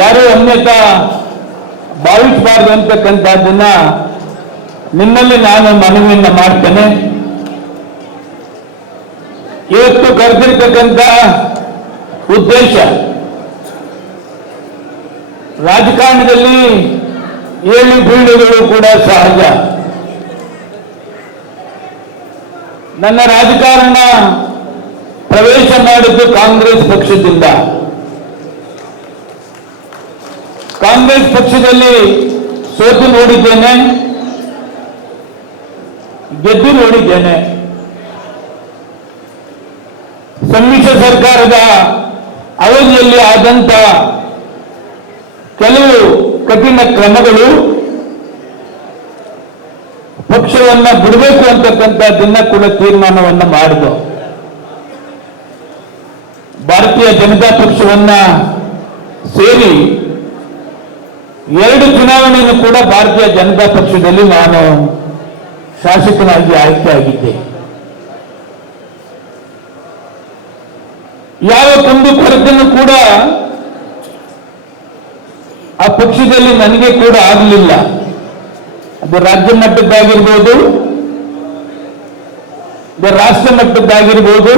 ಯಾರು ಅನ್ಯತಾ ಭಾವಿಸಬಾರ್ದು ಅಂತಕ್ಕಂಥದ್ದನ್ನ ನಿಮ್ಮಲ್ಲಿ ನಾನು ಮನವಿಯನ್ನ ಮಾಡ್ತೇನೆ. ಇವತ್ತು ಕರೆದಿರ್ತಕ್ಕಂಥ ಉದ್ದೇಶ ರಾಜಕಾರಣದಲ್ಲಿ ಏಳು ಬೀಳುಗಳು ಕೂಡ ಸಹಜ. ನನ್ನ ರಾಜಕಾರಣ ಪ್ರವೇಶ ಮಾಡಿದ್ದು ಕಾಂಗ್ರೆಸ್ ಪಕ್ಷದಿಂದ. ಕಾಂಗ್ರೆಸ್ ಪಕ್ಷದಲ್ಲಿ ಸೋತು ನೋಡಿದ್ದೇನೆ, ಗೆದ್ದು ನೋಡಿದ್ದೇನೆ. ಸಮ್ಮಿಶ್ರ ಸರ್ಕಾರದ ಅವಧಿಯಲ್ಲಿ ಆದಂತ ಕೆಲವು ಕಠಿಣ ಕ್ರಮಗಳು ಪಕ್ಷವನ್ನ ಬಿಡಬೇಕು ಅಂತಕ್ಕಂಥದ್ದನ್ನ ಕೂಡ ತೀರ್ಮಾನವನ್ನ ಮಾಡಿದ್ರು. ಭಾರತೀಯ ಜನತಾ ಪಕ್ಷವನ್ನ ಸೇರಿ 2 ಚುನಾವಣೆಯನ್ನು ಕೂಡ ಭಾರತೀಯ ಜನತಾ ಪಕ್ಷದಲ್ಲಿ ನಾನು ಶಾಸಕನಾಗಿ ಆಯ್ಕೆಯಾಗಿದ್ದೆ. ಯಾವ ಕುಂದು ಕೊರತೆಯೂ ಕೂಡ ಆ ಪಕ್ಷದಲ್ಲಿ ನನಗೆ ಕೂಡ ಆಗಲಿಲ್ಲ. ಅದು ರಾಜ್ಯ ಮಟ್ಟದ್ದಾಗಿರ್ಬೋದು, ರಾಷ್ಟ್ರ ಮಟ್ಟದ್ದಾಗಿರ್ಬೋದು,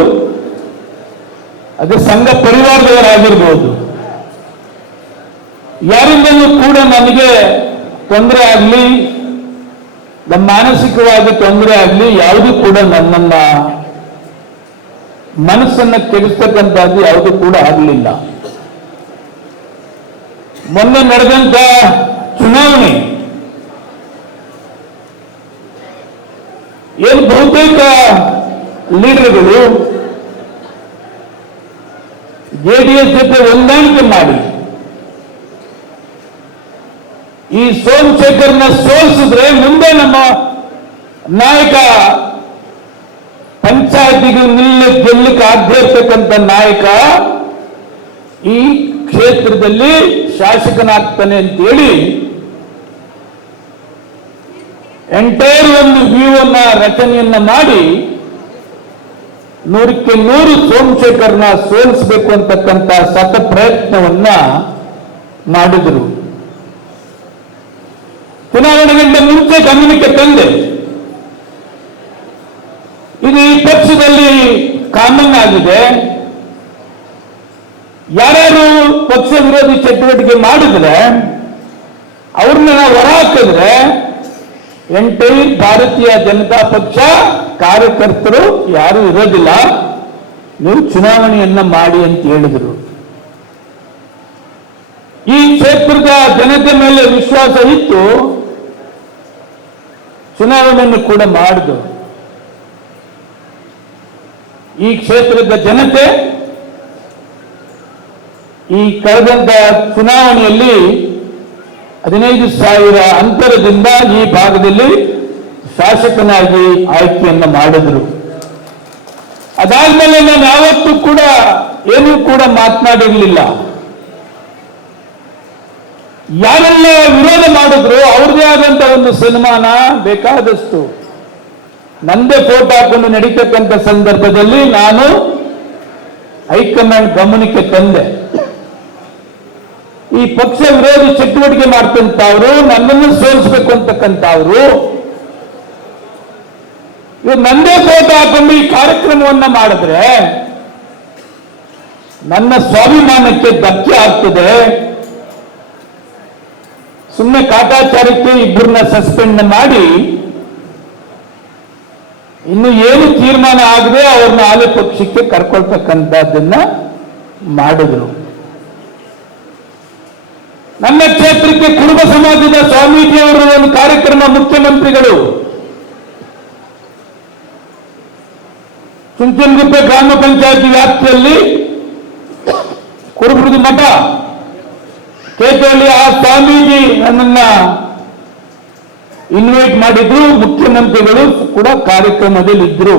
ಅದು ಸಂಘ ಪರಿವಾರದವರಾಗಿರ್ಬೋದು, ಯಾರಿಂದಲೂ ಕೂಡ ನನಗೆ ತೊಂದರೆ ಆಗಲಿ, ಮಾನಸಿಕವಾಗಿ ತೊಂದರೆ ಆಗಲಿ ಯಾವುದೂ ಕೂಡ ನನ್ನನ್ನ ಮನಸ್ಸನ್ನ ಕೆಡಿಸ್ತಕ್ಕಂಥದ್ದು ಯಾವುದೂ ಕೂಡ ಆಗಲಿಲ್ಲ. ಮೊನ್ನೆ ನಡೆದಂತ ಚುನಾವಣೆ ಏನು ಬಹುತೇಕ ಲೀಡರ್ಗಳು ಜೆಡಿಎಸ್ ಜೊತೆ ಹೊಂದಾಣಿಕೆ ಮಾಡಿ ಈ ಸೋಮಶೇಖರ್ನ ಸೋಲಿಸಿದ್ರೆ ಮುಂದೆ ನಮ್ಮ ನಾಯಕ ಪಂಚಾಯತಿಗೆ ಗೆಲ್ಲಕ್ಕೆ ಆಗದೆ ಇರ್ತಕ್ಕಂಥ ನಾಯಕ ಈ ಕ್ಷೇತ್ರದಲ್ಲಿ ಶಾಸಕನಾಗ್ತಾನೆ ಅಂತೇಳಿ ಎಂಟೈರ್ ಒಂದು ವ್ಯೂವನ್ನ ರಚನೆಯನ್ನ ಮಾಡಿ 100ಕ್ಕೆ 100 ಸೋಮಶೇಖರ್ನ ಸೋಲಿಸಬೇಕು ಅಂತಕ್ಕಂಥ ಸತ ಪ್ರಯತ್ನವನ್ನ ಮಾಡಿದರು. ಚುನಾವಣೆಗಿಂತ ಮುಂಚೆ ಗಮನಕ್ಕೆ ತಂದೆ ಇದು ಈ ಪಕ್ಷದಲ್ಲಿ ಕಾಮನ್ ಆಗಿದೆ. ಯಾರ್ಯಾರು ಪಕ್ಷ ವಿರೋಧಿ ಚಟುವಟಿಕೆ ಮಾಡಿದ್ರೆ ಅವ್ರನ್ನ ನಾವು ಹೊರ ಹಾಕಿದ್ರೆ ಎಂಟೈರ್ ಭಾರತೀಯ ಜನತಾ ಪಕ್ಷ ಕಾರ್ಯಕರ್ತರು ಯಾರು ಇರೋದಿಲ್ಲ, ನೀವು ಚುನಾವಣೆಯನ್ನ ಮಾಡಿ ಅಂತ ಹೇಳಿದರು. ಈ ಕ್ಷೇತ್ರದ ಜನತೆ ಮೇಲೆ ವಿಶ್ವಾಸ ಇತ್ತು, ಚುನಾವಣೆಯನ್ನು ಕೂಡ ಮಾಡಿದ್ರು. ಈ ಕ್ಷೇತ್ರದ ಜನತೆ ಈ ಕಳೆದಂತ ಚುನಾವಣೆಯಲ್ಲಿ 15,000 ಅಂತರದಿಂದ ಈ ಭಾಗದಲ್ಲಿ ಶಾಸಕನಾಗಿ ಆಯ್ಕೆಯನ್ನು ಮಾಡಿದ್ರು. ಅದಾದ್ಮೇಲೆ ನಾನು ಯಾವತ್ತೂ ಕೂಡ ಏನೂ ಕೂಡ ಮಾತನಾಡಿರಲಿಲ್ಲ. ಯಾರೆಲ್ಲ ವಿರೋಧ ಮಾಡಿದ್ರು ಅವ್ರದೇ ಆದಂತ ಒಂದು ಸನ್ಮಾನ ಬೇಕಾದಷ್ಟು ನಂದೇ ಫೋಟೋ ಹಾಕೊಂಡು ನಡೀತಕ್ಕಂಥ ಸಂದರ್ಭದಲ್ಲಿ ನಾನು ಹೈಕಮಾಂಡ್ ಗಮನಕ್ಕೆ ತಂದೆ. ಈ ಪಕ್ಷ ವಿರೋಧಿ ಚಟುವಟಿಕೆ ಮಾಡ್ತಂತವ್ರು, ನನ್ನನ್ನು ಸೋಲಿಸಬೇಕು ಅಂತಕ್ಕಂಥವ್ರು ಇವ್ರು ನಂದೇ ಫೋಟೋ ಹಾಕೊಂಡು ಈ ಕಾರ್ಯಕ್ರಮವನ್ನ ಮಾಡಿದ್ರೆ ನನ್ನ ಸ್ವಾಭಿಮಾನಕ್ಕೆ ಧಕ್ಕೆ ಆಗ್ತದೆ. ಸುಮ್ಮನೆ ಕಾಟಾಚಾರಕ್ಕೆ ಇಬ್ಬರನ್ನ ಸಸ್ಪೆಂಡ್ ಮಾಡಿ ಇನ್ನು ಏನು ತೀರ್ಮಾನ ಆಗದೆ ಅವ್ರನ್ನ ಆಲೆ ಪಕ್ಷಕ್ಕೆ ಕರ್ಕೊಳ್ತಕ್ಕಂಥದ್ದನ್ನ ಮಾಡಿದ್ರು. ನನ್ನ ಕ್ಷೇತ್ರಕ್ಕೆ ಕುರುಬ ಸಮಾಜದ ಸ್ವಾಮೀಜಿ ಅವರ ಒಂದು ಕಾರ್ಯಕ್ರಮ, ಮುಖ್ಯಮಂತ್ರಿಗಳು ಚುಂಚನಗುಪ್ಪೆ ಗ್ರಾಮ ಪಂಚಾಯತಿ ವ್ಯಾಪ್ತಿಯಲ್ಲಿ ಕುರುಬರದು ಮಠ ಕೇತಳ್ಳಿ, ಆ ಸ್ವಾಮೀಜಿ ನನ್ನನ್ನ ಇನ್ವೈಟ್ ಮಾಡಿದ್ರು. ಮುಖ್ಯಮಂತ್ರಿಗಳು ಕೂಡ ಕಾರ್ಯಕ್ರಮದಲ್ಲಿ ಇದ್ರು.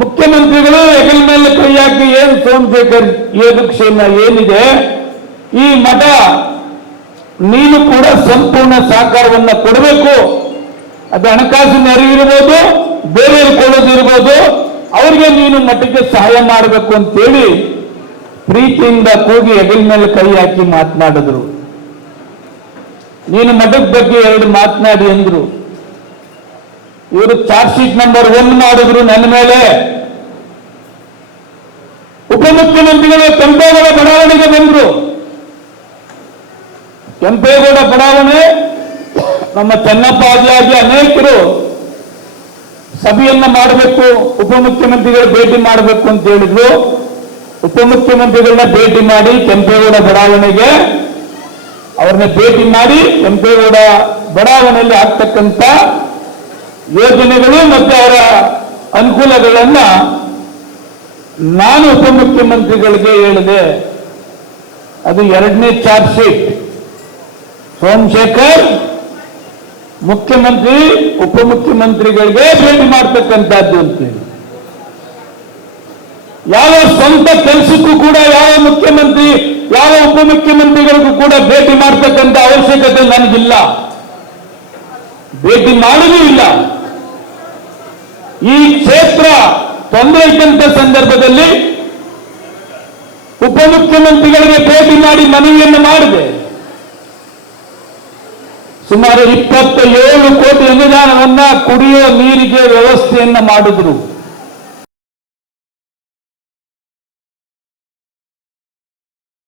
ಮುಖ್ಯಮಂತ್ರಿಗಳು ಹೆಗಲ ಮೇಲೆ ಕೈ ಹಾಕಿ ಏನು ಸೋಮಶೇಖರ್ ಯೋಗಕ್ಷೇಮ ಏನಿದೆ, ಈ ಮಠ ನೀನು ಕೂಡ ಸಂಪೂರ್ಣ ಸಹಕಾರವನ್ನ ಕೊಡಬೇಕು, ಅದು ಹಣಕಾಸಿನ ಅರಿವಿರ್ಬೋದು, ಬೇರೆಯವ್ರು ಕೊಡೋದಿರ್ಬೋದು, ಅವ್ರಿಗೆ ನೀನು ಮಠಕ್ಕೆ ಸಹಾಯ ಮಾಡಬೇಕು ಅಂತೇಳಿ ಪ್ರೀತಿಯಿಂದ ಕೂಗಿ ಹೆಗಲ ಮೇಲೆ ಕೈ ಹಾಕಿ ಮಾತನಾಡಿದ್ರು. ನೀನು ಮಠದ ಬಗ್ಗೆ 2 ಮಾತನಾಡಿ ಅಂದ್ರು. ಇವರು ಚಾರ್ಜ್ ಶೀಟ್ ನಂಬರ್ 1 ಮಾಡಿದ್ರು ನನ್ನ ಮೇಲೆ. ಉಪಮುಖ್ಯಮಂತ್ರಿಗಳು ಕೆಂಪೇಗೌಡ ಬಡಾವಣೆಗೆ ಬಂದ್ರು. ಕೆಂಪೇಗೌಡ ಬಡಾವಣೆ ನಮ್ಮ ಚೆನ್ನಪ್ಪ ಆದಿಯಾಗಿ ಅನೇಕರು ಸಭೆಯನ್ನ ಮಾಡಬೇಕು, ಉಪಮುಖ್ಯಮಂತ್ರಿಗಳು ಭೇಟಿ ಮಾಡಬೇಕು ಅಂತ ಹೇಳಿದ್ರು. ಉಪಮುಖ್ಯಮಂತ್ರಿಗಳನ್ನ ಭೇಟಿ ಮಾಡಿ ಕೆಂಪೇಗೌಡ ಬಡಾವಣೆಗೆ ಅವ್ರನ್ನ ಭೇಟಿ ಮಾಡಿ ಕೆಂಪೇಗೌಡ ಬಡಾವಣೆಯಲ್ಲಿ ಆಗ್ತಕ್ಕಂಥ ಯೋಜನೆಗಳು ಮತ್ತು ಅವರ ಅನುಕೂಲಗಳನ್ನ ನಾನು ಉಪಮುಖ್ಯಮಂತ್ರಿಗಳಿಗೆ ಹೇಳಿದೆ. ಅದು 2ನೇ ಚಾರ್ಜ್ ಶೀಟ್. ಸೋಮಶೇಖರ್ ಮುಖ್ಯಮಂತ್ರಿ ಉಪಮುಖ್ಯಮಂತ್ರಿಗಳಿಗೆ ಭೇಟಿ ಮಾಡ್ತಕ್ಕಂಥದ್ದು ಅಂತೇಳಿ. ಯಾವ ಸ್ವಂತ ಕೆಲಸಕ್ಕೂ ಕೂಡ ಯಾವ ಮುಖ್ಯಮಂತ್ರಿ ಯಾವ ಉಪಮುಖ್ಯಮಂತ್ರಿಗಳಿಗೂ ಕೂಡ ಭೇಟಿ ಮಾಡ್ತಕ್ಕಂಥ ಅವಶ್ಯಕತೆ ನನಗಿಲ್ಲ, ಭೇಟಿ ಮಾಡಲೂ ಇಲ್ಲ. ಈ ಕ್ಷೇತ್ರ ತೊಂದರೆ ಇದ್ದಂತ ಸಂದರ್ಭದಲ್ಲಿ ಉಪಮುಖ್ಯಮಂತ್ರಿಗಳಿಗೆ ಭೇಟಿ ಮಾಡಿ ಮನವಿಯನ್ನು ಮಾಡಿದೆ. ಸುಮಾರು 27 ಕೋಟಿ ಅನುದಾನವನ್ನ ಕುಡಿಯುವ ನೀರಿಗೆ ವ್ಯವಸ್ಥೆಯನ್ನ ಮಾಡಿದ್ರು.